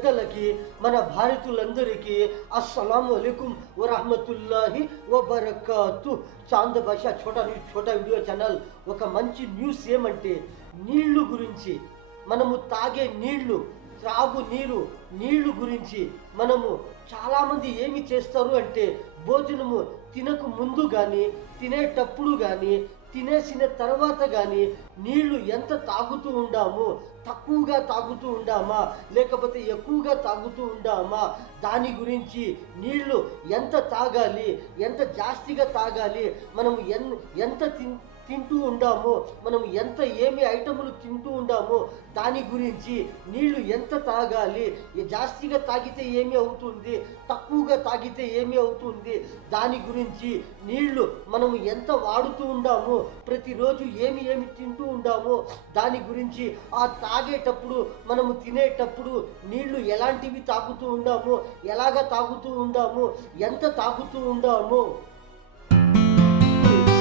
పెద్దలకి, మన భారతీయులందరికీ అస్సలాము అలైకుం వరహమతుల్లాహి వబరకాతు. చాంద్ భాషా ఛోటా వీడియో ఛానల్. ఒక మంచి న్యూస్ ఏమంటే నీళ్లు గురించి, మనము తాగే నీళ్లు, త్రాగు నీళ్లు గురించి మనము చాలామంది ఏమి చేస్తారు అంటే భోజనము తినకు ముందు కానీ, తినేటప్పుడు కానీ, తినేసిన తర్వాత కానీ నీళ్లు ఎంత తాగుతూ ఉండాము, తక్కువగా తాగుతూ ఉండామా లేకపోతే ఎక్కువగా తాగుతూ ఉండామా, దాని గురించి నీళ్లు ఎంత తాగాలి, ఎంత జాస్తిగా తాగాలి, మనము ఎంత తింటూ ఉండామో, మనం ఎంత ఏమి ఐటములు తింటూ ఉండామో దాని గురించి, నీళ్లు ఎంత తాగాలి, జాస్తిగా తాగితే ఏమి అవుతుంది, తక్కువగా తాగితే ఏమి అవుతుంది, దాని గురించి, నీళ్లు మనము ఎంత వాడుతూ ఉండామో, ప్రతిరోజు ఏమి తింటూ ఉండామో దాని గురించి, ఆ తాగేటప్పుడు మనము తినేటప్పుడు నీళ్లు ఎలాంటివి తాగుతూ ఉండామో, ఎలాగ తాగుతూ ఉండామో, ఎంత తాగుతూ ఉండామో.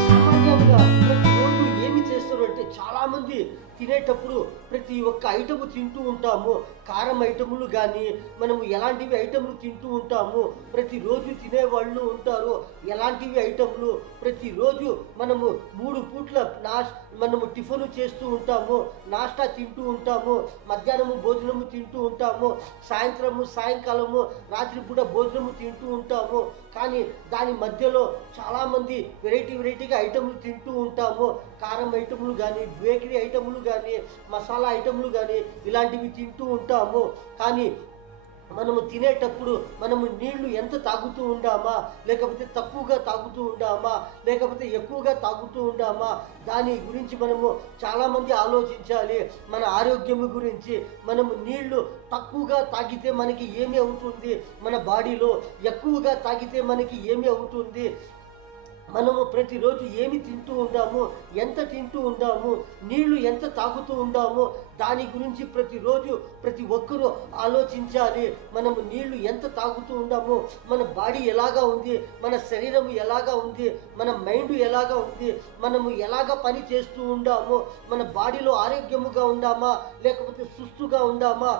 సామాన్యంగా ప్రతిరోజు ఏమి చేస్తారు అంటే చాలామంది తినేటప్పుడు ప్రతి ఒక్క ఐటము తింటూ ఉంటాము. కారం ఐటములు కానీ, మనము ఎలాంటివి ఐటములు తింటూ ఉంటాము, ప్రతిరోజు తినేవాళ్ళు ఉంటారు. ఎలాంటివి ఐటములు ప్రతిరోజు మనము 3 పూట్ల మనము టిఫిన్ చేస్తూ ఉంటాము, నాష్టా తింటూ ఉంటాము, మధ్యాహ్నము భోజనము తింటూ ఉంటాము, సాయంకాలము రాత్రిపూట భోజనము తింటూ ఉంటాము. కానీ దాని మధ్యలో చాలామంది వెరైటీగా ఐటములు తింటూ ఉంటాము. కారం ఐటములు కానీ, బేకరీ ఐటములు కానీ, మసాలా ఐటములు కానీ ఇలాంటివి తింటూ ఉంటాము. కానీ మనము తినేటప్పుడు మనము నీళ్లు ఎంత తాగుతూ ఉండామా, లేకపోతే తక్కువగా తాగుతూ ఉండామా, లేకపోతే ఎక్కువగా తాగుతూ ఉండామా, దాని గురించి మనము చాలామంది ఆలోచించాలి. మన ఆరోగ్యం గురించి, మనము నీళ్లు తక్కువగా తాగితే మనకి ఏమి అవుతుంది, మన బాడీలో ఎక్కువగా తాగితే మనకి ఏమి అవుతుంది, మనము ప్రతిరోజు ఏమి తింటూ ఉండాము, ఎంత తింటూ ఉండాము, నీళ్లు ఎంత తాగుతూ ఉండాము, దాని గురించి ప్రతిరోజు ప్రతి ఒక్కరూ ఆలోచించాలి. మనము నీళ్లు ఎంత తాగుతూ ఉండాము, మన బాడీ ఎలాగా ఉంది, మన శరీరం ఎలాగా ఉంది, మన మైండ్ ఎలాగా ఉంది, మనము ఎలాగ పని చేస్తూ ఉండాము, మన బాడీలో ఆరోగ్యముగా ఉండామా లేకపోతే సుస్తుగా ఉండామా,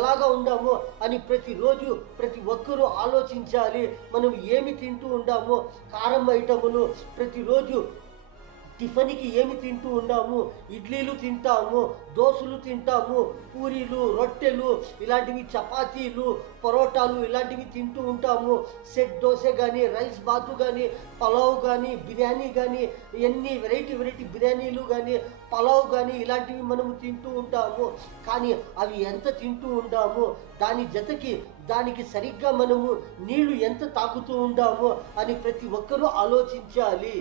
ఎలాగా ఉండామో అని ప్రతిరోజు ప్రతి ఒక్కరూ ఆలోచించాలి. మనం ఏమి తింటూ ఉండామో, కారం ఐటములు ప్రతిరోజు టిఫిన్కి ఏమి తింటూ ఉన్నాము, ఇడ్లీలు తింటాము, దోశలు తింటాము, పూరీలు, రొట్టెలు ఇలాంటివి, చపాతీలు, పరోటాలు ఇలాంటివి తింటూ ఉంటాము. సెట్ దోశ కానీ, రైస్ బాతు కానీ, పలావ్ కానీ, బిర్యానీ కానీ, ఎన్ని వెరైటీ బిర్యానీలు కానీ, పలావ్ కానీ ఇలాంటివి మనము తింటూ ఉంటాము. కానీ అవి ఎంత తింటూ ఉంటాము, దాని జతకి దానికి సరిగ్గా మనము నీళ్లు ఎంత తాగుతూ ఉంటామో అని ప్రతి ఒక్కరూ ఆలోచించాలి.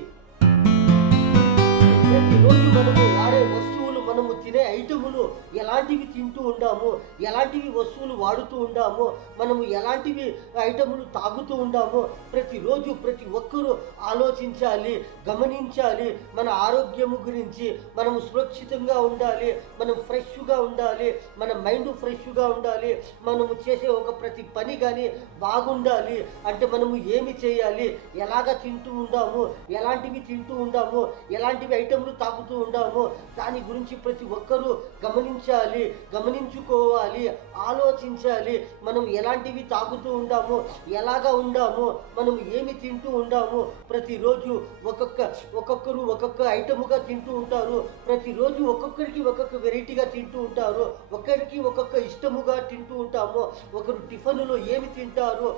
ప్రతిరోజు మనము వాడే వస్తువులు, మనము తినే ఐటములు ఎలాంటివి తింటూ ఉండాము, ఎలాంటివి వస్తువులు వాడుతూ ఉండాము, మనము ఎలాంటివి ఐటములు తాగుతూ ఉండామో ప్రతిరోజు ప్రతి ఒక్కరూ ఆలోచించాలి, గమనించాలి. మన ఆరోగ్యము గురించి మనము సురక్షితంగా ఉండాలి, మనం ఫ్రెష్గా ఉండాలి, మన మైండ్ ఫ్రెష్గా ఉండాలి, మనము చేసే ఒక ప్రతి పని కానీ బాగుండాలి. అంటే మనము ఏమి చేయాలి, ఎలాగ తింటూ ఉండాము, ఎలాంటివి తింటూ ఉండాము, ఎలాంటివి ఐటమ్ తాగుతూ ఉండాము, దాని గురించి ప్రతి ఒక్కరూ గమనించాలి, గమనించుకోవాలి, ఆలోచించాలి. మనం ఎలాంటివి తాగుతూ ఉండాము, ఎలాగా ఉండాము, మనం ఏమి తింటూ ఉండాము, ప్రతిరోజు ఒక్కొక్కరు ఒక్కొక్క ఐటముగా తింటూ ఉంటారు. ప్రతిరోజు ఒక్కొక్కరికి ఒక్కొక్క వెరైటీగా తింటూ ఉంటారు, ఒక్కరికి ఒక్కొక్క ఇష్టముగా తింటూ ఉంటాము. ఒకరు టిఫిన్లో ఏమి తింటారు,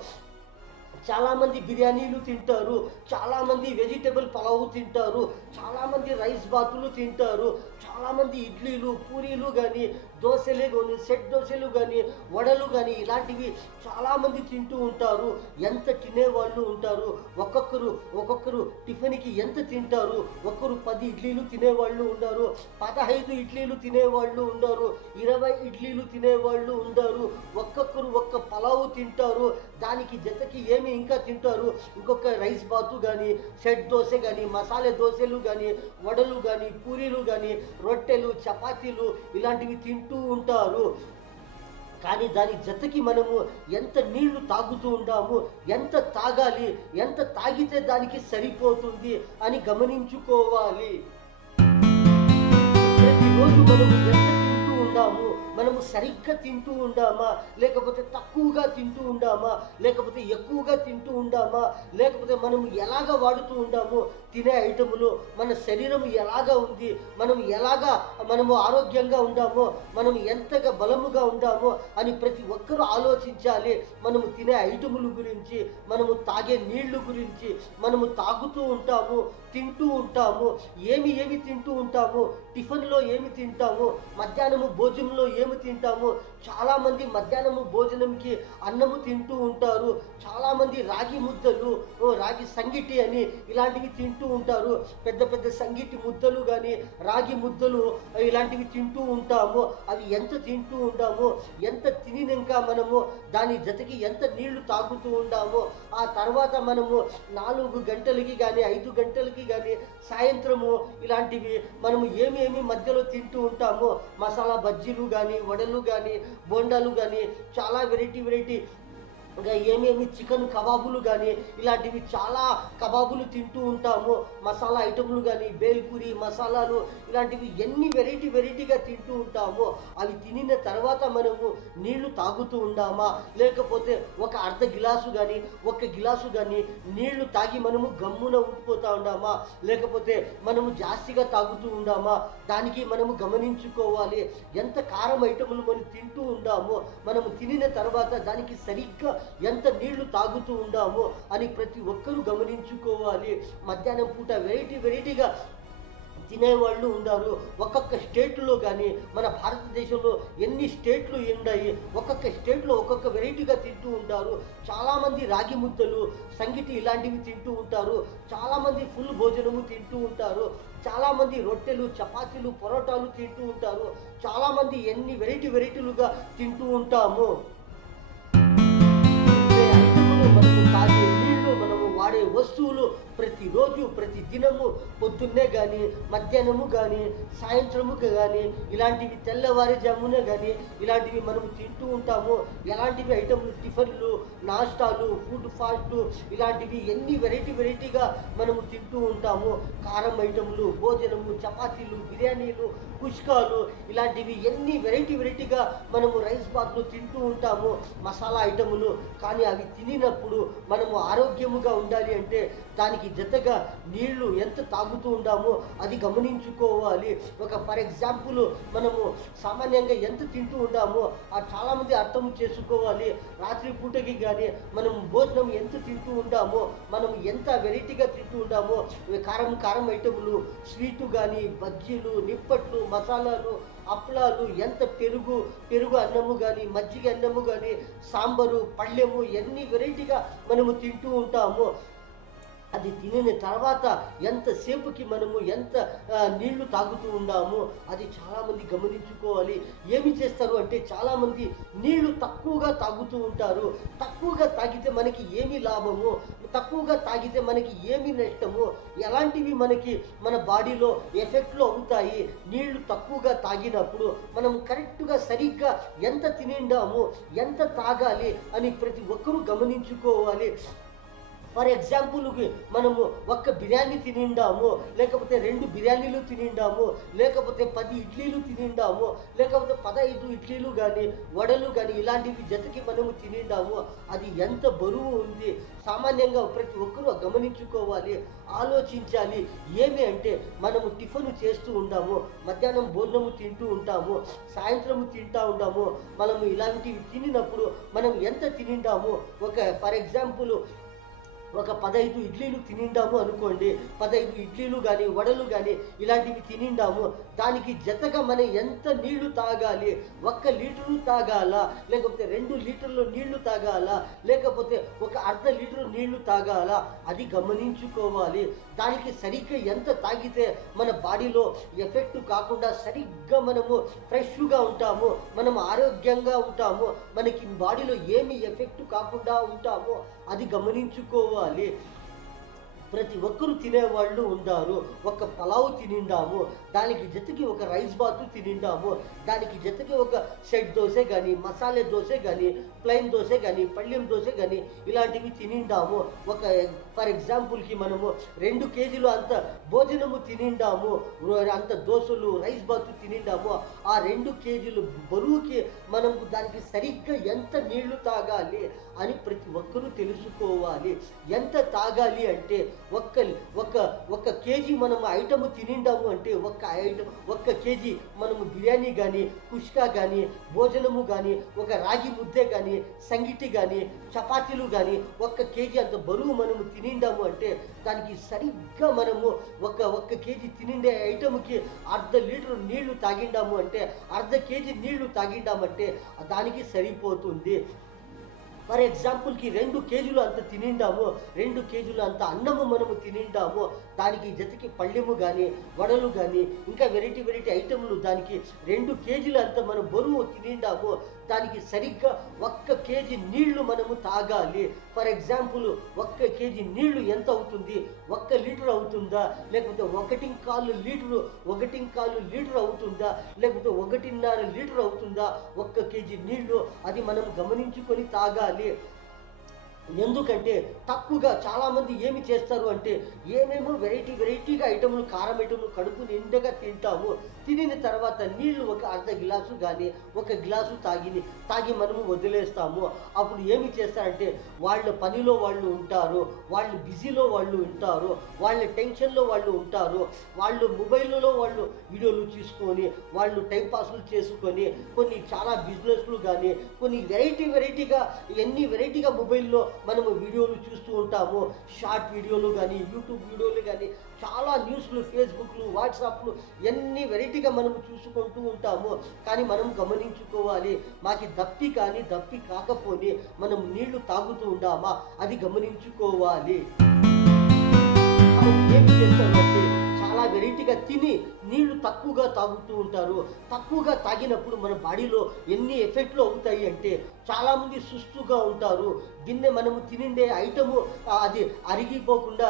చాలామంది బిర్యానీలు తింటారు, చాలామంది వెజిటేబుల్ పలావు తింటారు, చాలామంది రైస్ బాతులు తింటారు, చాలామంది ఇడ్లీలు, పూరీలు కానీ, దోశలే కానీ, సెట్ దోశలు కానీ, వడలు కానీ ఇలాంటివి చాలామంది తింటూ ఉంటారు. ఎంత తినేవాళ్ళు ఉంటారు, ఒక్కొక్కరు టిఫిన్కి ఎంత తింటారు. ఒకరు 10 ఇడ్లీలు తినేవాళ్ళు ఉన్నారు, 15 ఇడ్లీలు తినేవాళ్ళు ఉన్నారు, 20 ఇడ్లీలు తినేవాళ్ళు ఉన్నారు. ఒక్కొక్కరు ఒక్క పలావు తింటారు, దానికి జతకి ఏమి ఇంకా తింటారు, ఇంకొక రైస్ బాతు కానీ, సెట్ దోశ కానీ, మసాలా దోశలు కానీ, వడలు కానీ, పూరీలు కానీ, రొట్టెలు, చపాతీలు ఇలాంటివి తింటూ ఉంటారు. కానీ దాని జతకి మనము ఎంత నీళ్లు తాగుతూ ఉంటాము, ఎంత తాగాలి, ఎంత తాగితే దానికి సరిపోతుంది అని గమనించుకోవాలి. ప్రతిరోజు మనము ఎంత తింటూ ఉంటాము, మనము సరిగ్గా తింటూ ఉండామా, లేకపోతే తక్కువగా తింటూ ఉండామా, లేకపోతే ఎక్కువగా తింటూ ఉండామా, లేకపోతే మనము ఎలాగ వాడుతూ ఉండాము, తినే ఐటములు మన శరీరం ఎలాగా ఉంది, మనము ఆరోగ్యంగా ఉండామో, మనం ఎంతగా బలముగా ఉండామో అని ప్రతి ఒక్కరూ ఆలోచించాలి. మనము తినే ఐటముల గురించి, మనము తాగే నీళ్లు గురించి, మనము తాగుతూ ఉంటాము, తింటూ ఉంటాము, ఏమి తింటూ ఉంటాము, టిఫిన్లో ఏమి తింటాము, మధ్యాహ్నము భోజనంలో ఏమి తింటాము. చాలామంది మధ్యాహ్నము భోజనంకి అన్నము తింటూ ఉంటారు. చాలామంది రాగి ముద్దలు, రాగి సంగిటి అని ఇలాంటివి తింటూ ఉంటారు. పెద్ద పెద్ద సంగిటి ముద్దలు కానీ రాగి ముద్దలు ఇలాంటివి తింటూ ఉంటాము. అవి ఎంత తింటూ ఉంటామో, ఎంత తినినాక మనము దాని జతకి ఎంత నీళ్లు తాగుతూ ఉంటామో, ఆ తర్వాత మనము 4 గంటలకి కానీ 5 గంటలకి కానీ సాయంత్రము ఇలాంటివి మనము ఏమి మధ్యలో తింటూ ఉంటామో, మసాలా బజ్జీలు కానీ, వడలు కానీ, బోండాలు కానీ, చాలా వెరైటీ ఇంకా ఏమేమి చికెన్ కబాబులు కానీ ఇలాంటివి చాలా కబాబులు తింటూ ఉంటాము. మసాలా ఐటములు కానీ, బేల్పూరి మసాలాలు ఇలాంటివి ఎన్ని వెరైటీగా తింటూ ఉంటామో, అవి తినిన తర్వాత మనము నీళ్లు తాగుతూ ఉండామా, లేకపోతే ఒక అర్ధ గిలాసు కానీ 1 గిలాసు కానీ నీళ్లు తాగి మనము గమ్మున ఉండిపోతూ ఉండామా, లేకపోతే మనము జాస్తిగా తాగుతూ ఉండామా, దానికి మనము గమనించుకోవాలి. ఎంత కారం ఐటములు మనం తింటూ ఉండామో, మనము తినిన తర్వాత దానికి సరిగ్గా ఎంత నీళ్లు తాగుతూ ఉండామో అని ప్రతి ఒక్కరూ గమనించుకోవాలి. మధ్యాహ్నం పూట వెరైటీగా తినేవాళ్ళు ఉన్నారు. ఒక్కొక్క స్టేట్లో కానీ, మన భారతదేశంలో ఎన్ని స్టేట్లు ఉన్నాయి, ఒక్కొక్క స్టేట్లో ఒక్కొక్క వెరైటీగా తింటూ ఉంటారు. చాలామంది రాగి ముద్దలు, సంగిటి ఇలాంటివి తింటూ ఉంటారు. చాలామంది ఫుల్ భోజనము తింటూ ఉంటారు. చాలామంది రొట్టెలు, చపాతీలు, పొరోటాలు తింటూ ఉంటారు. చాలామంది ఎన్ని వెరైటీలుగా తింటూ ఉంటాము. మనము తాగే నీళ్లు, మనము వాడే వస్తువులు ప్రతిరోజు ప్రతి దినము పొద్దున్నే కానీ, మధ్యాహ్నము కానీ, సాయంత్రము కానీ, ఇలాంటివి తెల్లవారుజామునే కానీ ఇలాంటివి మనము తింటూ ఉంటాము. ఎలాంటివి ఐటమ్లు, టిఫిన్లు, నాష్టాలు, ఫుడ్ ఫాస్ట్ ఇలాంటివి ఎన్ని వెరైటీగా మనము తింటూ ఉంటాము. కారం ఐటములు, భోజనము, చపాతీలు, బిర్యానీలు, కుష్కాలు ఇలాంటివి ఎన్ని వెరైటీగా మనము రైస్ బాత్లు తింటూ ఉంటాము, మసాలా ఐటములు. కానీ అవి తినినప్పుడు మనము ఆరోగ్యముగా ఉండాలి అంటే దానికి జతగా నీళ్లు ఎంత తాగుతూ ఉంటామో అది గమనించుకోవాలి. ఫర్ ఎగ్జాంపుల్ మనము సామాన్యంగా ఎంత తింటూ ఉంటామో చాలామంది అర్థం చేసుకోవాలి. రాత్రి పూటకి కానీ మనం భోజనం ఎంత తింటూ ఉంటామో, మనం ఎంత వెరైటీగా తింటూ ఉంటామో, కారం ఐటములు, స్వీటు కానీ, బజ్జీలు, నిప్పట్లు, మసాలాలు, అప్పలాలు, ఎంత పెరుగు అన్నము కానీ, మజ్జిగ అన్నము కానీ, సాంబారు, పళ్ళెము ఎన్ని వెరైటీగా మనము తింటూ ఉంటామో, అది తినిన తర్వాత ఎంతసేపుకి మనము ఎంత నీళ్లు తాగుతూ ఉన్నాము అది చాలామంది గమనించుకోవాలి. ఏమి చేస్తారు అంటే చాలామంది నీళ్లు తక్కువగా తాగుతూ ఉంటారు. తక్కువగా తాగితే మనకి ఏమి లాభము, తక్కువగా తాగితే మనకి ఏమి నష్టము, ఎలాంటివి మనకి మన బాడీలో ఎఫెక్ట్లు అవుతాయి. నీళ్లు తక్కువగా తాగినప్పుడు మనం కరెక్ట్గా సరిగ్గా ఎంత తినిండాము, ఎంత తాగాలి అని ప్రతి ఒక్కరూ గమనించుకోవాలి. ఫర్ ఎగ్జాంపుల్కి మనము 1 బిర్యానీ తినిండాము, లేకపోతే 2 బిర్యానీలు తినిండాము, లేకపోతే 10 ఇడ్లీలు తినిండాము, లేకపోతే 15 ఇడ్లీలు కానీ, వడలు కానీ ఇలాంటివి జతకి మనము తినిండాము, అది ఎంత బరువు ఉంది. సామాన్యంగా ప్రతి ఒక్కరూ గమనించుకోవాలి, ఆలోచించాలి. ఏమి అంటే మనము టిఫిన్ చేస్తూ ఉంటాము, మధ్యాహ్నం భోజనము తింటూ ఉంటాము, సాయంత్రము తింటూ ఉంటాము. మనము ఇలాంటివి తినినప్పుడు మనం ఎంత తినిండాము, ఫర్ ఎగ్జాంపుల్ 15 ఇడ్లీలు తినిండాము అనుకోండి, 15 ఇడ్లీలు కానీ, వడలు కానీ ఇలాంటివి తినిండాము. దానికి జతగా మనం ఎంత నీళ్లు తాగాలి, 1 లీటరు తాగాలా, లేకపోతే 2 లీటర్లు నీళ్లు తాగాలా, లేకపోతే 1/2 లీటరు నీళ్లు తాగాలా, అది గమనించుకోవాలి. దానికి సరిగ్గా ఎంత తాగితే మన బాడీలో ఎఫెక్ట్ కాకుండా సరిగ్గా మనము ఫ్రెష్గా ఉంటాము, మనం ఆరోగ్యంగా ఉంటాము, మనకి బాడీలో ఏమి ఎఫెక్ట్ కాకుండా ఉంటామో అది గమనించుకోవాలి. ప్రతి ఒక్కరు తినేవాళ్ళు ఉన్నారు. 1 పలావు తినిండాము, దానికి జతకి ఒక రైస్ బాతు తినిండాము, దానికి జతకి ఒక సెట్ దోశ కానీ, మసాలా దోశ కానీ, ప్లెయిన్ దోశ కానీ, పళ్ళెం దోశ కానీ ఇలాంటివి తినిండాము. ఒక ఫర్ ఎగ్జాంపుల్కి మనము 2 కేజీలు అంత భోజనము తినిండాము, అంత దోశలు రైస్ బాతు తినిండాము. ఆ 2 కేజీలు బరువుకి మనము దానికి సరిగ్గా ఎంత నీళ్లు తాగాలి అని ప్రతి ఒక్కరూ తెలుసుకోవాలి. ఎంత తాగాలి అంటే ఒక్క ఒక్క ఒక్క కేజీ మనము ఐటము తినిండాము అంటే ఒక్క కేజీ మనము బిర్యానీ కానీ, కుష్కా కానీ, భోజనము కానీ, ఒక రాగి ముద్దే కానీ, సంగిటి కానీ, చపాతీలు కానీ ఒక్క కేజీ అంత బరువు మనము తినిండాము అంటే దానికి సరిగ్గా మనము ఒక్క కేజీ తినిండే ఐటమ్కి 1/2 లీటరు నీళ్లు తాగిండాము అంటే 1/2 కేజీ నీళ్లు తాగిండామంటే దానికి సరిపోతుంది. ఫర్ ఎగ్జాంపుల్కి 2 కేజీలు అంత తినిండాము, 2 కేజీలు అంత అన్నము మనము తినిండాము, దానికి జతకి పళ్ళెము కానీ, వడలు కానీ, ఇంకా వెరైటీ ఐటెంలు దానికి 2 కేజీలు అంత మనం బరువు తినిండాము, దానికి సరిగ్గా 1 కేజీ నీళ్లు మనము తాగాలి. ఫర్ ఎగ్జాంపుల్ 1 కేజీ నీళ్లు ఎంత అవుతుంది? 1 లీటర్ అవుతుందా, లేకపోతే 1.25 లీటర్ అవుతుందా, లేకపోతే 1.5 లీటర్ అవుతుందా? 1 కేజీ నీళ్లు అది మనం గమనించుకొని తాగాలి. ఎందుకంటే తక్కువగా చాలామంది ఏమి చేస్తారు అంటే ఏమేమో వెరైటీగా ఐటములు, కారం ఐటములు కడుపు నిండగా తింటాము. తినిన తర్వాత నీళ్లు ఒక 1/2 గ్లాసు కానీ 1 గ్లాసు తాగి మనము వదిలేస్తాము. అప్పుడు ఏమి చేస్తారంటే వాళ్ళ పనిలో వాళ్ళు ఉంటారు, వాళ్ళు బిజీలో వాళ్ళు ఉంటారు, వాళ్ళ టెన్షన్లో వాళ్ళు ఉంటారు, వాళ్ళు మొబైల్లో వాళ్ళు వీడియోలు చూసుకొని వాళ్ళు టైంపాస్లు చేసుకొని కొన్ని చాలా బిజినెస్లు కానీ కొన్ని వెరైటీగా మొబైల్లో మనము వీడియోలు చూస్తూ ఉంటాము. షార్ట్ వీడియోలు కానీ, యూట్యూబ్ వీడియోలు కానీ, చాలా న్యూస్లు, ఫేస్బుక్లు, వాట్సాప్లు ఎన్ని వెరైటీగా మనము చూసుకుంటూ ఉంటాము. కానీ మనం గమనించుకోవాలి, మాకి దప్పి కాకపోతే మనం నీళ్లు తాగుతూ ఉండామా అది గమనించుకోవాలి. ఏమి చేస్తామంటే చాలా వెరైటీగా తిని నీళ్లు తక్కువగా తాగుతూ ఉంటారు. తక్కువగా తాగినప్పుడు మన బాడీలో ఎన్ని ఎఫెక్ట్లు అవుతాయి అంటే చాలామంది సుస్తుగా ఉంటారు. గిన్నె మనము తినిండే ఐటము అది అరిగిపోకుండా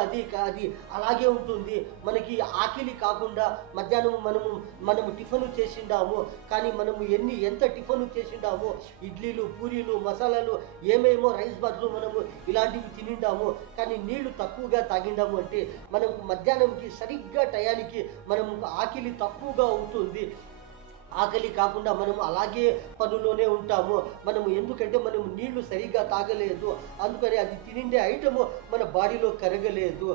అది అలాగే ఉంటుంది. మనకి ఆకలి కాకుండా మధ్యాహ్నం మనము టిఫను చేసిండాము, కానీ మనము ఎంత టిఫను చేసిండాము, ఇడ్లీలు, పూరీలు, మసాలాలు, ఏమేమో రైస్ బాత్లు మనము ఇలాంటివి తినిండాము, కానీ నీళ్లు తక్కువగా తాగిండాము అంటే మనకు మధ్యాహ్నంకి సరిగ్గా టయానికి మనము ఆకలి తక్కువగా అవుతుంది. ఆకలి కాకుండా మనము అలాగే పనుల్లోనే ఉంటాము. ఎందుకంటే మనము నీళ్లు సరిగ్గా తాగలేదు, అందుకని అది తినిండే ఐటము మన బాడీలో కరగలేదు,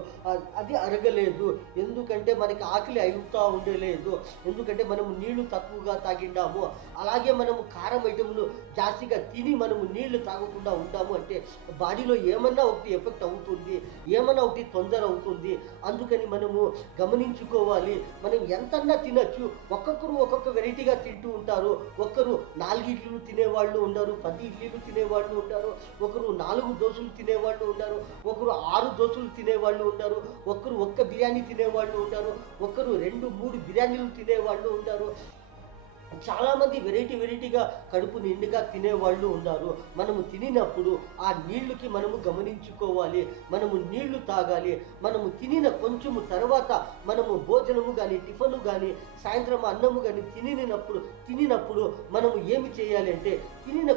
అది అరగలేదు. ఎందుకంటే మనకి ఆకలి అవుతూ ఉండలేదు, ఎందుకంటే మనము నీళ్లు తక్కువగా తాగిండాము. అలాగే మనము కారం ఐటములు జాస్తిగా తిని మనము నీళ్లు తాగకుండా ఉంటాము అంటే బాడీలో ఏమన్నా ఒకటి ఎఫెక్ట్ అవుతుంది, ఏమన్నా ఒకటి తొందర అవుతుంది. అందుకని మనము గమనించుకోవాలి. మనం ఎంతన్నా తినచ్చు, ఒక్కొక్కరు ఒక్కొక్క వెరైటీ తింటూ ఉంటారు. ఒకరు 4 ఇడ్లీలు తినేవాళ్ళు ఉన్నారు, 10 ఇడ్లీలు తినేవాళ్ళు ఉంటారు, ఒకరు 4 దోశలు తినేవాళ్ళు ఉంటారు, ఒకరు 6 దోశలు తినేవాళ్ళు ఉంటారు, ఒకరు 1 బిర్యానీ తినేవాళ్ళు ఉంటారు, ఒకరు 2, 3 బిర్యానీలు తినేవాళ్ళు ఉంటారు. చాలామంది వెరైటీగా కడుపు నిండుగా తినేవాళ్ళు ఉన్నారు. మనము తినినప్పుడు ఆ నీళ్ళకి మనము గమనించుకోవాలి, మనము నీళ్లు తాగాలి. మనము తినిన కొంచెము తర్వాత మనము భోజనము కానీ, టిఫను కానీ, సాయంత్రం అన్నము కానీ తినినప్పుడు మనము ఏమి చేయాలి అంటే తినిన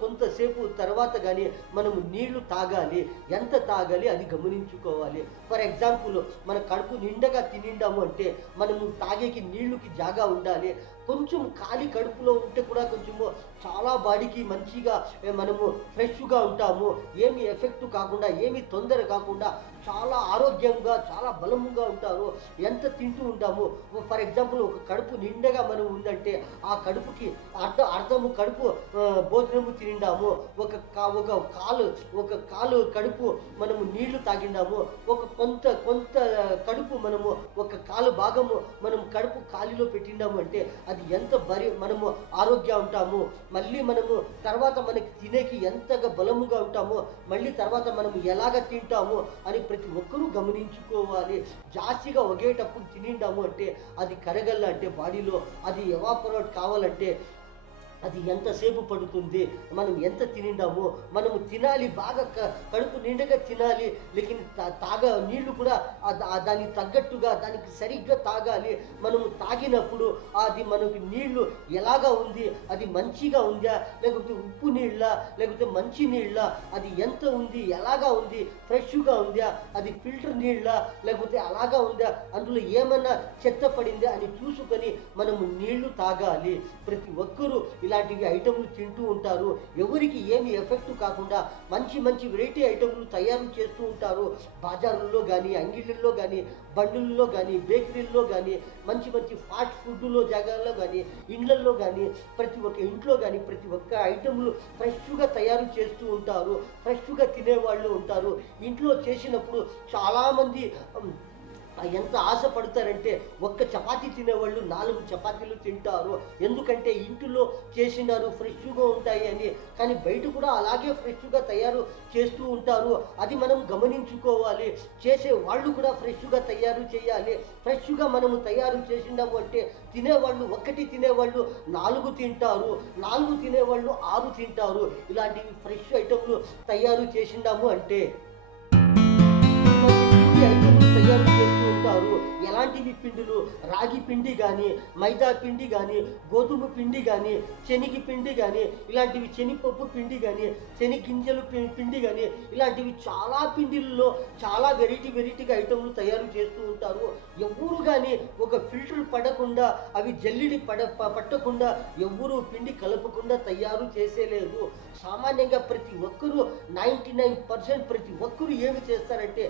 కొంతసేపు తర్వాత కానీ మనము నీళ్లు తాగాలి. ఎంత తాగాలి అది గమనించుకోవాలి. ఫర్ ఎగ్జాంపుల్ మన కడుపు నిండగా తినిండాము అంటే మనము తాగేకి నీళ్ళకి జాగా ఉండాలి. కొంచెం ఖాళీ కడుపులో ఉంటే కూడా కొంచెము చాలా బాడీకి మంచిగా మనము ఫ్రెష్గా ఉంటాము. ఏమి ఎఫెక్ట్ కాకుండా, ఏమి తొందర కాకుండా చాలా ఆరోగ్యంగా, చాలా బలంగా ఉంటారు. ఎంత తింటూ ఉంటాము. ఫర్ ఎగ్జాంపుల్ ఒక కడుపు నిండగా మనం ఉందంటే ఆ కడుపుకి అర్ధము కడుపు భోజనము తినిండాము, ఒక కాలు కడుపు మనము నీళ్లు తాగిండాము, కొంత కడుపు మనము ఒక కాలు భాగము మనం కడుపు ఖాళీలో పెట్టిండాము అంటే అది ఎంత మనము ఆరోగ్యంగా ఉంటాము. మళ్ళీ మనము తర్వాత మనకి తినేకి ఎంతగా బలముగా ఉంటామో, మళ్ళీ తర్వాత మనము ఎలాగ తింటాము అని ప్రతి ఒక్కరూ గమనించుకోవాలి. జాస్తిగా ఒకేటప్పుడు తినిండాము అంటే అది కరగల్లంటే బాడీలో అది ఎవాపరేట్ కావాలంటే అది ఎంతసేపు పడుతుంది, మనం ఎంత తినిండామో, మనము తినాలి బాగా కడుపు నిండుగా తినాలి. లేకిన్ నీళ్లు కూడా దానికి తగ్గట్టుగా దానికి సరిగ్గా తాగాలి. మనము తాగినప్పుడు అది మనకి నీళ్లు ఎలాగా ఉంది, అది మంచిగా ఉందా, లేకపోతే ఉప్పు నీళ్ళ, లేకపోతే మంచి నీళ్ళ, అది ఎంత ఉంది, ఎలాగా ఉంది, ఫ్రెష్గా ఉందా, అది ఫిల్టర్ నీళ్ళ, లేకపోతే అలాగా ఉందా, అందులో ఏమన్నా చెత్త పడిందా అని చూసుకొని మనము నీళ్లు తాగాలి. ప్రతి ఒక్కరూ ఇలాంటివి ఐటమ్లు తింటూ ఉంటారు. ఎవరికి ఏమి ఎఫెక్ట్ కాకుండా మంచి మంచి వెరైటీ ఐటమ్లు తయారు చేస్తూ ఉంటారు. బజారుల్లో కానీ, అంగిళ్ళల్లో కానీ, బండుల్లో కానీ, బేకరీల్లో కానీ, మంచి మంచి ఫాస్ట్ ఫుడ్లో జాగాల్లో కానీ, ఇండ్లల్లో కానీ, ప్రతి ఒక్క ఇంట్లో కానీ ప్రతి ఒక్క ఐటమ్లు ఫ్రెష్గా తయారు చేస్తూ ఉంటారు. ఫ్రెష్గా తినేవాళ్ళు ఉంటారు. ఇంట్లో చేసినప్పుడు చాలామంది ఎంత ఆశపడతారంటే ఒక్క చపాతీ తినేవాళ్ళు 4 చపాతీలు తింటారు. ఎందుకంటే ఇంటిలో చేసినారు, ఫ్రెష్గా ఉంటాయి అని. కానీ బయట కూడా అలాగే ఫ్రెష్గా తయారు చేస్తూ ఉంటారు. అది మనం గమనించుకోవాలి. చేసే వాళ్ళు కూడా ఫ్రెష్గా తయారు చేయాలి. ఫ్రెష్గా మనము తయారు చేసినాము అంటే తినేవాళ్ళు 1 తినేవాళ్ళు 4 తింటారు, 4 తినేవాళ్ళు 6 తింటారు. ఇలాంటివి ఫ్రెష్ ఐటమ్లు తయారు చేసినాము అంటే ఐటమ్లు తయారు చేస్తూ ఉంటారు. ఎలాంటివి పిండిలు, రాగి పిండి కానీ, మైదా పిండి కానీ, గోధుమ పిండి కానీ, శనగ పిండి కానీ, ఇలాంటివి శనగపప్పు పిండి కానీ, శనగగింజలు పిండి కానీ, ఇలాంటివి చాలా పిండిల్లో చాలా వెరైటీగా ఐటమ్లు తయారు చేస్తూ ఉంటారు. ఎవరు కానీ ఒక ఫిల్టర్ పడకుండా, అవి జల్లిడి పట్టకుండా ఎవరు పిండి కలపకుండా తయారు చేసేలేదు. సామాన్యంగా ప్రతి ఒక్కరూ 99% ప్రతి ఒక్కరూ ఏమి చేస్తారంటే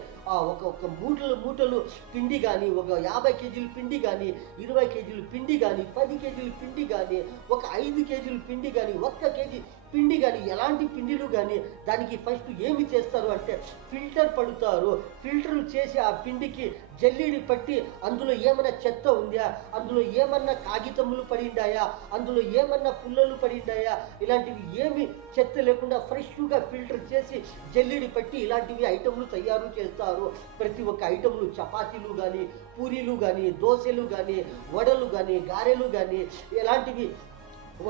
ఒక మూటలు పిండి కానీ, ఒక 50 కేజీల పిండి కానీ, 20 కేజీల పిండి కానీ, 10 కేజీల పిండి కానీ, ఒక 5 కేజీల పిండి కానీ, 1 కేజీ పిండి కానీ, ఎలాంటి పిండిలు కానీ దానికి ఫస్ట్ ఏమి చేస్తారు అంటే ఫిల్టర్ పడుతారు. ఫిల్టర్ చేసి ఆ పిండికి జల్లిడి పట్టి అందులో ఏమన్నా చెత్త ఉందా, అందులో ఏమన్నా కాగితములు పడిండాయా, అందులో ఏమన్నా పుల్లలు పడిండాయా, ఇలాంటివి ఏమి చెత్త లేకుండా ఫ్రెష్గా ఫిల్టర్ చేసి జల్లిడి పట్టి ఇలాంటివి ఐటమ్లు తయారు చేస్తారు. ప్రతి ఒక్క ఐటమ్లు చపాతీలు కానీ, పూరీలు కానీ, దోశలు కానీ, వడలు కానీ, గారెలు కానీ, ఎలాంటివి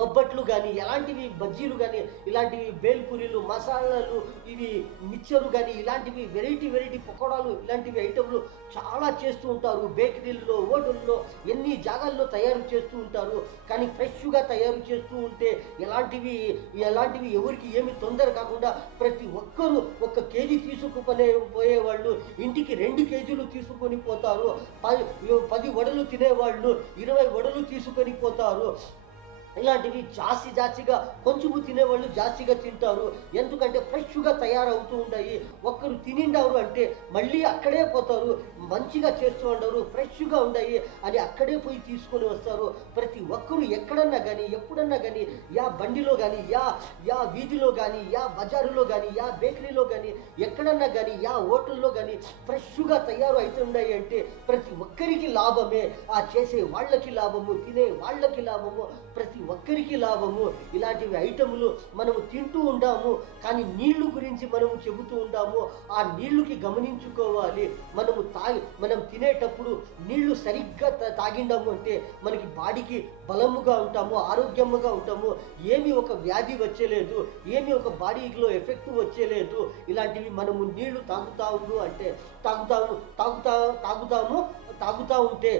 ఒబ్బట్లు కానీ, ఎలాంటివి బజ్జీలు కానీ, ఇలాంటివి బేల్పూరీలు, మసాలాలు, ఇవి మిక్చరు కానీ, ఇలాంటివి వెరైటీ పకోడాలు, ఇలాంటివి ఐటమ్లు చాలా చేస్తూ ఉంటారు. బేకరీల్లో, హోటల్లో, ఎన్ని జాగాల్లో తయారు చేస్తూ ఉంటారు. కానీ ఫ్రెష్గా తయారు చేస్తూ ఉంటే ఎలాంటివి ఎవరికి ఏమి తొందర కాకుండా ప్రతి ఒక్కరూ 1 కేజీ పోయేవాళ్ళు ఇంటికి 2 కేజీలు తీసుకొని పోతారు. 10 వడలు తినేవాళ్ళు 20 వడలు తీసుకొని పోతారు. ఇలాంటివి జాస్తిగా కొంచెము తినేవాళ్ళు జాస్తిగా తింటారు. ఎందుకంటే ఫ్రెష్గా తయారవుతూ ఉంటాయి. ఒక్కరు తినిండారు అంటే మళ్ళీ అక్కడే పోతారు. మంచిగా చేస్తూ ఉండరు, ఫ్రెష్గా ఉన్నాయి అని అక్కడే పోయి తీసుకొని వస్తారు. ప్రతి ఒక్కరు ఎక్కడన్నా కానీ, ఎప్పుడన్నా కానీ, యా బండిలో కానీ, యా వీధిలో కానీ, యా బజారులో కానీ, యా బేకరీలో కానీ, ఎక్కడన్నా కానీ, యా హోటల్లో కానీ ఫ్రెష్గా తయారు అవుతున్నాయి అంటే ప్రతి ఒక్కరికి లాభమే. ఆ చేసే వాళ్ళకి లాభము, తినే వాళ్ళకి లాభము, ప్రతి ఒక్కరికి లాభము. ఇలాంటివి ఐటములు మనము తింటూ ఉంటాము. కానీ నీళ్లు గురించి మనము చెబుతూ ఉంటాము. ఆ నీళ్లుకి గమనించుకోవాలి. మనం తినేటప్పుడు నీళ్లు సరిగ్గా తాగిండాము అంటే మనకి బాడీకి బలముగా ఉంటాము, ఆరోగ్యముగా ఉంటాము. ఏమి ఒక వ్యాధి వచ్చేలేదు, ఏమి ఒక బాడీలో ఎఫెక్ట్ వచ్చేలేదు. ఇలాంటివి మనము నీళ్లు తాగుతూ ఉంటే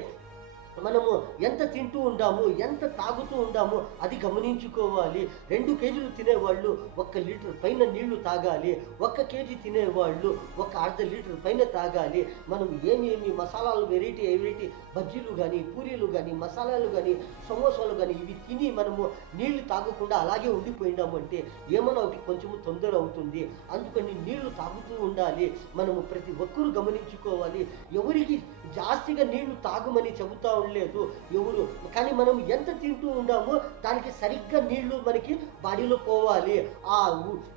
మనము ఎంత తింటూ ఉండాము, ఎంత తాగుతూ ఉండాము అది గమనించుకోవాలి. 2 కేజీలు తినేవాళ్ళు 1 లీటర్ పైన నీళ్లు తాగాలి. 1 కేజీ తినేవాళ్ళు 1/2 లీటర్ పైన తాగాలి. మనం ఏమి మసాలాలు వెరైటీ బజ్జీలు కానీ, పూరీలు కానీ, మసాలాలు కానీ, సమోసాలు కానీ ఇవి తిని మనము నీళ్లు తాగకుండా అలాగే ఉండిపోయినాము అంటే ఏమన్నా ఒకటి కొంచెము తొందర అవుతుంది. అందుకని నీళ్లు తాగుతూ ఉండాలి. మనము ప్రతి ఒక్కరూ గమనించుకోవాలి. ఎవరికి జాస్తిగా నీళ్లు తాగమని చెబుతా ఉండలేదు ఎవరు. కానీ మనం ఎంత తింటూ ఉండామో దానికి సరిగ్గా నీళ్లు మనకి బాడీలో పోవాలి.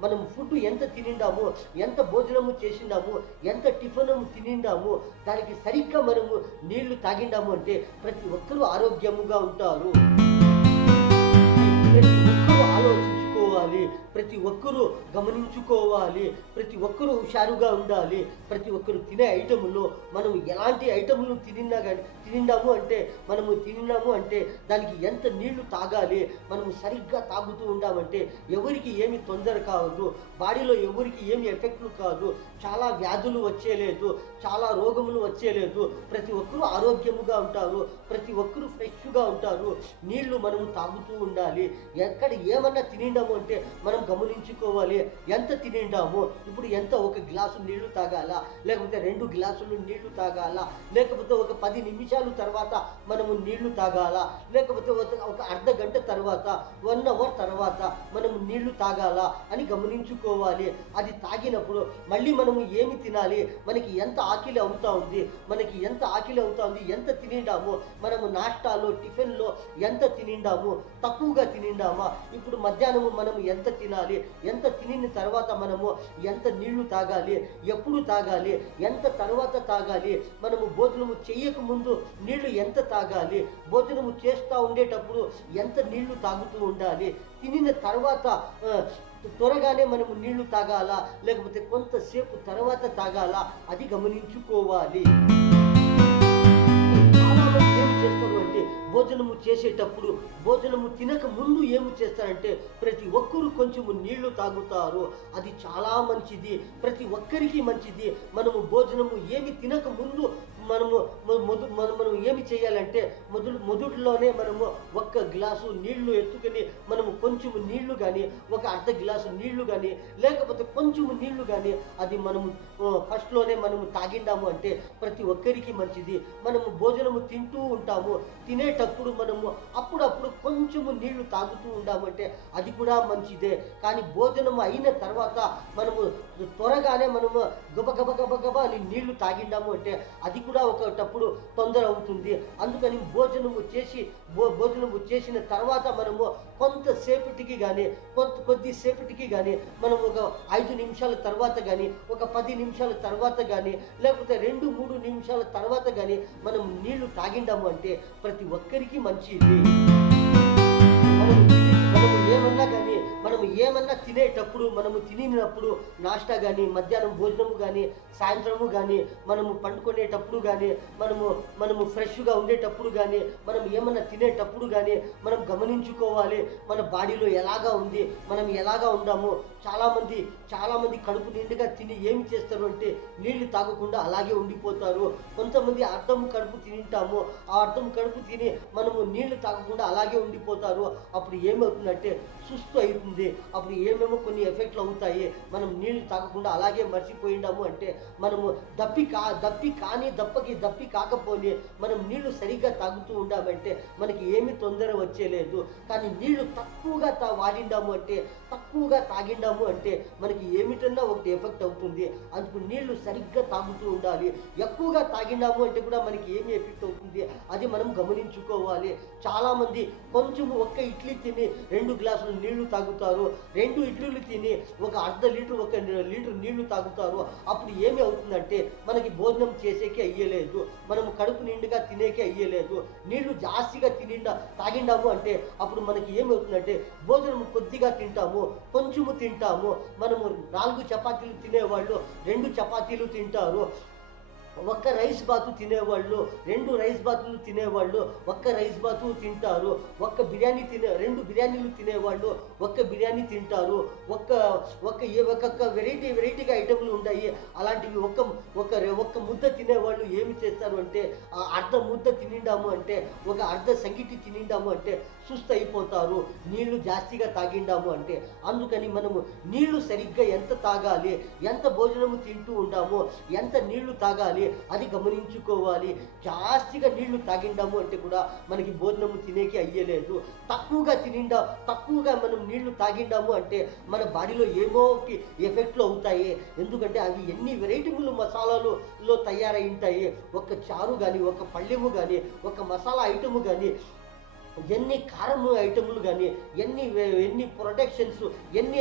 మనం ఫుడ్ ఎంత తినిండాము, ఎంత భోజనము చేసిండాము, ఎంత టిఫిన్ తినిండాము, దానికి సరిగ్గా మనము నీళ్లు తాగిండాము అంటే ప్రతి ఒక్కరూ ఆరోగ్యముగా ఉంటారు. ప్రతి ఒక్కరూ ఆలోచించుకోవాలి. ప్రతి ఒక్కరూ గమనించుకోవాలి. ప్రతి ఒక్కరూ హుషారుగా ఉండాలి. ప్రతి ఒక్కరు తినే ఐటెములో మనం ఎలాంటి ఐటెములు తినినాము అంటే దానికి ఎంత నీళ్లు తాగాలి, మనము సరిగ్గా తాగుతూ ఉంటామంటే ఎవరికి ఏమి తొందర కావద్దు, బాడీలో ఎవరికి ఏమి ఎఫెక్ట్లు కాదు, చాలా వ్యాధులు వచ్చేలేదు, చాలా రోగములు వచ్చేలేదు. ప్రతి ఒక్కరూ ఆరోగ్యముగా ఉంటారు, ప్రతి ఒక్కరూ ఫ్రెష్గా ఉంటారు. నీళ్లు మనము తాగుతూ ఉండాలి. ఎక్కడ ఏమన్నా తినిండాము అంటే మనం గమనించుకోవాలి. ఎంత తినిండాము, ఇప్పుడు ఎంత, ఒక గ్లాసు నీళ్లు తాగాలా, లేకపోతే 2 గ్లాసులు నీళ్లు తాగాలా, లేకపోతే ఒక 10 నిమిషాలు తర్వాత మనము నీళ్లు తాగాలా, లేకపోతే ఒక అర్ధ గంట తర్వాత 1 అవర్ తర్వాత మనము నీళ్లు తాగాలా అని గమనించుకోవాలి. అది తాగినప్పుడు మళ్ళీ మనము ఏమి తినాలి, మనకి ఎంత ఆకలి అవుతా ఉంది, ఎంత తినిండాము, మనము నాష్టాలో టిఫిన్లో ఎంత తినిండాము, తక్కువగా తినిండామా, ఇప్పుడు మధ్యాహ్నము మనము ఎంత తినాలి, ఎంత తినిన తర్వాత మనము ఎంత నీళ్లు తాగాలి, ఎప్పుడు తాగాలి, ఎంత తర్వాత తాగాలి, మనము భోజనము చేయక ముందు నీళ్లు ఎంత తాగాలి, భోజనము చేస్తూ ఉండేటప్పుడు ఎంత నీళ్లు తాగుతూ ఉండాలి, తినిన తర్వాత త్వరగానే మనము నీళ్లు తాగాలా, లేకపోతే కొంతసేపు తర్వాత తాగాలా, అది గమనించుకోవాలి. చాలామంది ఏమి చేస్తారు అంటే భోజనము చేసేటప్పుడు, భోజనము తినక ముందు ఏమి చేస్తారంటే ప్రతి ఒక్కరూ కొంచెము నీళ్లు తాగుతారు. అది చాలా మంచిది, ప్రతి ఒక్కరికి మంచిది. మనము భోజనము ఏమి తినక ముందు మనం ఏమి చేయాలంటే మొదటిలోనే మనము 1 గ్లాసు నీళ్లు ఎత్తుకొని మనము కొంచెము నీళ్లు కానీ, ఒక అర్ధ గ్లాసు నీళ్లు కానీ, లేకపోతే కొంచెము నీళ్లు కానీ అది మనము ఫస్ట్లోనే మనము తాగిండాము అంటే ప్రతి ఒక్కరికి మంచిది. మనము భోజనము తింటూ ఉంటాము, తినేటప్పుడు మనము అప్పుడప్పుడు కొంచెము నీళ్లు తాగుతూ ఉండామంటే అది కూడా మంచిదే. కానీ భోజనము అయిన తర్వాత మనము త్వరగానే మనము గబగబా అని నీళ్లు తాగిండాము అంటే అది కూడా ఒకటప్పుడు తొందర అవుతుంది. అందుకని భోజనము చేసిన తర్వాత మనము కొంతసేపటికి కానీ, కొద్దిసేపటికి కానీ, మనం ఒక 5 నిమిషాల తర్వాత కానీ, ఒక 10 నిమిషాల తర్వాత కానీ, లేకపోతే 2-3 నిమిషాల తర్వాత కానీ మనం నీళ్లు తాగిండాము అంటే ప్రతి ఒక్కరికి మంచిది. మనము ఏమన్నా తినేటప్పుడు, మనము తినినప్పుడు నాష్టా కానీ, మధ్యాహ్నం భోజనము కానీ, సాయంత్రము కానీ, మనము పండుకునేటప్పుడు కానీ, మనము ఫ్రెష్గా ఉండేటప్పుడు కానీ, మనం ఏమన్నా తినేటప్పుడు కానీ మనం గమనించుకోవాలి మన బాడీలో ఎలాగా ఉంది, మనం ఎలాగా ఉండాము. చాలామంది కడుపు నిండుగా తిని ఏమి చేస్తారు అంటే నీళ్లు తాగకుండా అలాగే ఉండిపోతారు. కొంతమంది అర్థం కడుపు తింటాము, ఆ అర్థం కడుపు తిని మనము నీళ్లు తాగకుండా అలాగే ఉండిపోతారు. అప్పుడు ఏమవుతుందంటే సుస్తు అవుతుంది. అప్పుడు ఏమేమో కొన్ని ఎఫెక్ట్లు అవుతాయి. మనం నీళ్లు తాగకుండా అలాగే మర్చిపోయిండాము అంటే మనము దప్పి కాకపోని మనం నీళ్లు సరిగ్గా తాగుతూ ఉండామంటే మనకి ఏమి తొందర వచ్చేలేదు. కానీ నీళ్లు తక్కువగా వాడిండాము అంటే, తక్కువగా తాగిండాము అంటే మనకి ఏమిటన్నా ఒకటి ఎఫెక్ట్ అవుతుంది. అందుకు నీళ్లు సరిగ్గా తాగుతూ ఉండాలి. ఎక్కువగా తాగిండాము అంటే కూడా మనకి ఏమి ఎఫెక్ట్ అవుతుంది అది మనం గమనించుకోవాలి. చాలామంది కొంచెం 1 ఇడ్లీ తిని 2 గ్లాసులు నీళ్లు తాగుతారు, 2 ఇడ్లీలు తిని ఒక అర్ధ లీటర్ 1 లీటర్ నీళ్లు తాగుతారు. అప్పుడు ఏమి అవుతుందంటే మనకి భోజనం చేసేకే అయ్యలేదు, మనము కడుపు నిండుగా తినేకే అయ్యలేదు. నీళ్లు జాస్తిగా తాగిండాము అంటే అప్పుడు మనకి ఏమవుతుందంటే భోజనం కొద్దిగా తింటాము, కొంచెము తింటాము. మనము 4 చపాతీలు తినేవాళ్ళు 2 చపాతీలు తింటారు. 1 రైస్ బాతు తినేవాళ్ళు 2 రైస్ బాతులు తినేవాళ్ళు 1 రైస్ బాతు తింటారు. 2 బిర్యానీలు తినేవాళ్ళు 1 బిర్యానీ తింటారు. ఒక్కొక్క వెరైటీగా ఐటెంలు ఉన్నాయి. అలాంటివి ఒక్క ముద్ద తినేవాళ్ళు ఏమి చేస్తారు అంటే అర్ధ ముద్ద తినిండాము అంటే, ఒక అర్ధ సంగిటి తినిండాము అంటే సుస్థ అయిపోతారు, నీళ్లు జాస్తిగా తాగిండాము అంటే. అందుకని మనము నీళ్లు సరిగ్గా ఎంత తాగాలి, ఎంత భోజనము తింటూ ఉండాము, ఎంత నీళ్లు తాగాలి అది గమనించుకోవాలి. జాస్తిగా నీళ్లు తాగిండాము అంటే కూడా మనకి భోజనము తినేకి అయ్యలేదు. తక్కువగా మనం నీళ్లు తాగిండాము అంటే మన బాడీలో ఏమో ఎఫెక్ట్లు అవుతాయి. ఎందుకంటే అవి ఎన్ని వెరైటీలు మసాలాలలో తయారై ఉంటాయి. ఒక చారు కానీ, ఒక పళ్ళెము కానీ, ఒక మసాలా ఐటము కానీ ఎన్ని కారము ఐటములు కానీ ఎన్ని ప్రొడక్షన్స్ ఎన్ని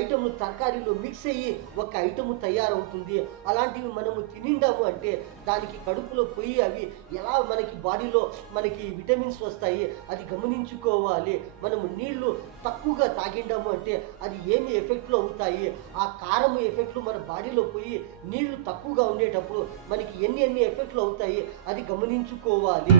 ఐటములు తరకారీలు మిక్స్ అయ్యి ఒక ఐటము తయారవుతుంది. అలాంటివి మనము తినిండాము అంటే దానికి కడుపులో పోయి అవి ఎలా మనకి బాడీలో మనకి విటమిన్స్ వస్తాయి అది గమనించుకోవాలి. మనము నీళ్లు తక్కువగా తాగిండాము అంటే అది ఏమి ఎఫెక్ట్లు అవుతాయి, ఆ కారము ఎఫెక్ట్లు మన బాడీలో పోయి నీళ్లు తక్కువగా ఉండేటప్పుడు మనకి ఎన్ని ఎఫెక్ట్లు అవుతాయి అది గమనించుకోవాలి.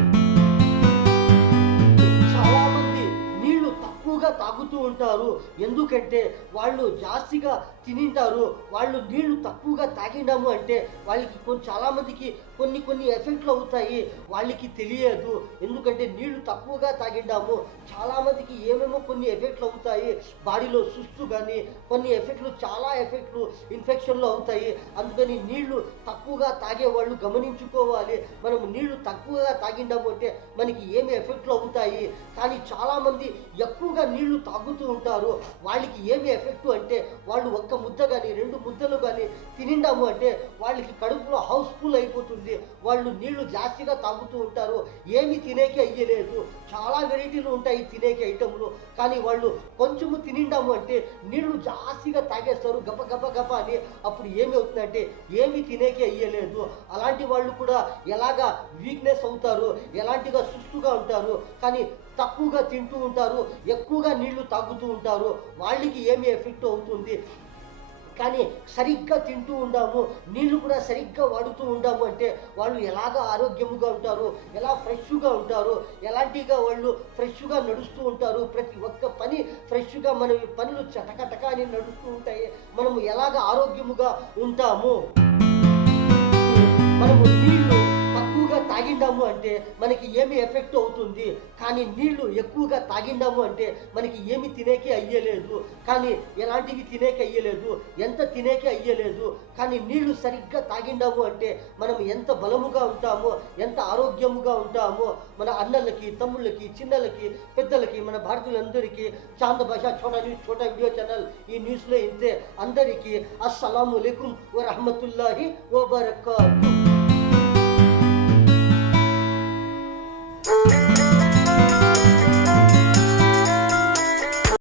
చాలామంది నీళ్లు తక్కువగా తాగుతూ ఉంటారు. ఎందుకంటే వాళ్ళు జాస్తిగా తినింటారు. వాళ్ళు నీళ్లు తక్కువగా తాగినాము అంటే వాళ్ళకి చాలామందికి కొన్ని ఎఫెక్ట్లు అవుతాయి, వాళ్ళకి తెలియదు. ఎందుకంటే నీళ్లు తక్కువగా తాగిండాము చాలామందికి ఏమేమో కొన్ని ఎఫెక్ట్లు అవుతాయి, బాడీలో సుస్తు కానీ కొన్ని ఎఫెక్ట్లు చాలా ఎఫెక్ట్లు ఇన్ఫెక్షన్లు అవుతాయి. అందుకని నీళ్లు తక్కువగా తాగే వాళ్ళు గమనించుకోవాలి. మనం నీళ్లు తక్కువగా తాగిండాము అంటే మనకి ఏమి ఎఫెక్ట్లు అవుతాయి. కానీ చాలామంది ఎక్కువగా నీళ్లు తాగుతూ ఉంటారు. వాళ్ళకి ఏమి ఎఫెక్ట్ అంటే వాళ్ళు ఒక్క ముద్ద కానీ 2 ముద్దలు కానీ తినిండాము అంటే వాళ్ళకి కడుపులో హౌస్ఫుల్ అయిపోతుంది. వాళ్ళు నీళ్లు జాస్తిగా తాగుతూ ఉంటారు. ఏమి తినేకి అయ్యలేదు, చాలా వెరైటీలు ఉంటాయి తినేకి ఐటమ్లు. కానీ వాళ్ళు కొంచెము తినిండాము అంటే నీళ్లు జాస్తిగా తాగేస్తారు గబ గబ గబ అని. అప్పుడు ఏమి అవుతుందంటే ఏమి తినేకి అయ్యలేదు. అలాంటి వాళ్ళు కూడా ఎలాగా వీక్నెస్ అవుతారు, ఎలాంటిగా సుస్తుగా ఉంటారు. కానీ తక్కువగా తింటూ ఉంటారు, ఎక్కువగా నీళ్లు తాగుతూ ఉంటారు. వాళ్ళకి ఏమి ఎఫెక్ట్ అవుతుంది. కానీ సరిగ్గా తింటూ ఉండాము, నీళ్లు కూడా సరిగ్గా వాడుతూ ఉండాము అంటే వాళ్ళు ఎలాగ ఆరోగ్యముగా ఉంటారు, ఎలా ఫ్రెష్గా ఉంటారు, ఎలాంటిగా వాళ్ళు ఫ్రెష్గా నడుస్తూ ఉంటారు. ప్రతి ఒక్క పని ఫ్రెష్గా మన పనులు చటకటక అని నడుస్తూ ఉంటాయి. మనము ఎలాగ ఆరోగ్యముగా ఉంటాము. మనము నీళ్లు తక్కువగా తాగిండాము అంటే మనకి ఏమి ఎఫెక్ట్ అవుతుంది. కానీ నీళ్లు ఎక్కువగా తాగిండాము అంటే మనకి ఏమి తినేకే అయ్యలేదు. కానీ ఎలాంటివి తినేకే అయ్యలేదు, ఎంత తినేకే అయ్యలేదు. కానీ నీళ్లు సరిగ్గా తాగిండాము అంటే మనం ఎంత బలముగా ఉంటామో, ఎంత ఆరోగ్యముగా ఉంటామో. మన అన్నలకి, తమ్ముళ్ళకి, చిన్నలకి, పెద్దలకి, మన భారతీయులందరికీ చాంద భాష ఛోటా వీడియో ఛానల్ ఈ న్యూస్లో ఇంతే. అందరికీ అస్సలాము అలైకుం వరహమతుల్లాహి వబరకాతుహ్.